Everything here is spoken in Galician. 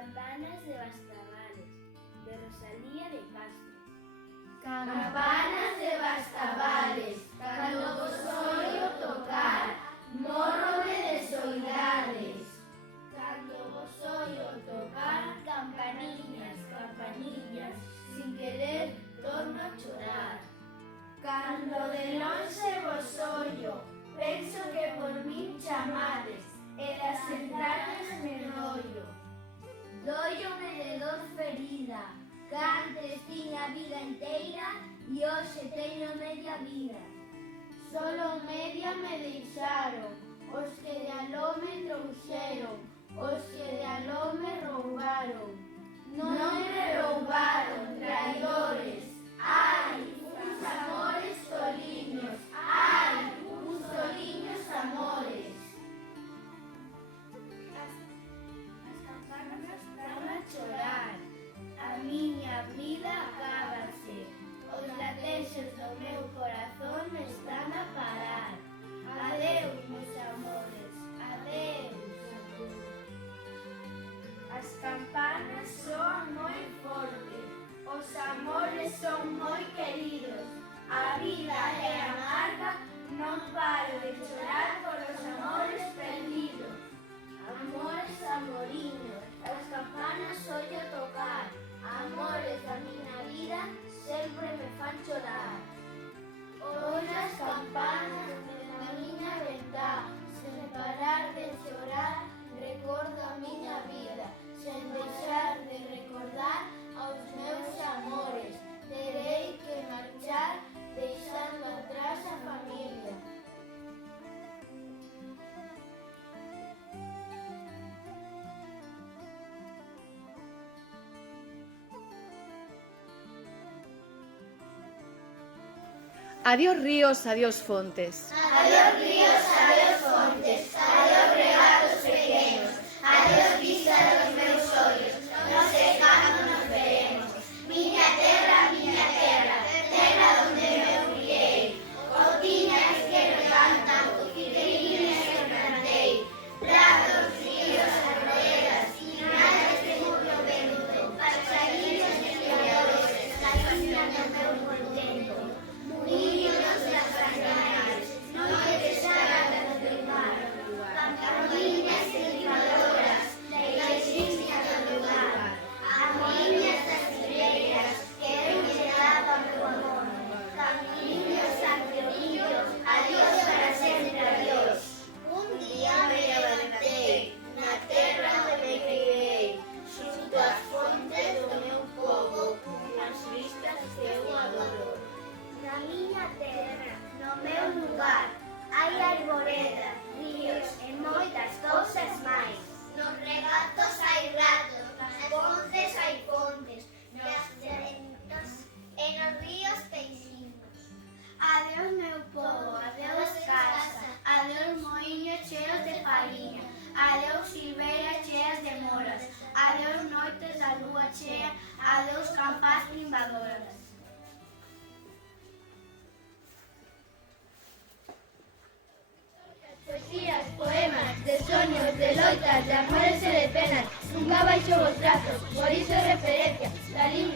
Campanas de Bastabales, de Rosalía de Castro. Campanas de Bastabales, cando vos oio tocar, mórrome de soidades. Cando vos oio tocar, campaniñas, campanillas, sin querer torno a chorar. Cando de lonxe vos oio, penso que por min chamades, e das entrañas me doio. Dóiome de dor ferida, que antes tiña vida inteira e hoxe teño media vida. Solo media me deixaron, os que de aló me trouxeron, os que de aló me roubaron. Non me roubaron, traidores, ai, uns amores toliños, ai, uns toliños amores. As campanas dan a chorar, a miña vida acábase, os latexos do meu corazón están a parar. Adeus, meus amores, adeus. As campanas soan moi forte, os amores son moi queridos, a vida é amarga, non paro de chorar polos amores perdidos. Amores, amoriños, as campanas oio tocar, amores da miña vida sempre me fan chorar. Oye as campanas da miña ventá, sen parar de chorar, recordo a miña vida, sen deixar de recordar aos meus amores. Terei que marchar, deixando atrás a familia. Adiós ríos, adiós fontes. Adiós ríos, adiós fontes, adiós regatos pequenos, adiós vista dos meus ollos, non sei cando nos veremos. Miña terra, terra donde me criei, outiñas que me cantan, citriñas que plantei, prados, ríos, arroelas, nada de murro veludo, pacharillos e criadores, casiñas do meu contento. Niños das cañares, noites saladas do mar, campaniñas silbadoras, da igrexinha do lugar, amiñas das figueiras, que eu lle daba meu amor, camiños anteriores, adiós para sempre, adiós. Un día me levantei, na terra onde me criei, xunto ás fontes do meu povo, nas vistas que eu adoro. Na miña terra, no meu lugar, hai arboredas, ríos e moitas cousas máis. Nos regatos hai ratos, nas fontes hai fontes, nas arentas e nos ríos peixiños. Adeus meu povo, adeus casa, adeus moinhos cheos de fariña, adeus silveiras cheas de moras, adeus noites da lúa chea, adeus campás primvadoras. Poesías, poemas, de soños, de loitas, de amores e de penas, nunca baixo vos brazos, por iso referencia, da liña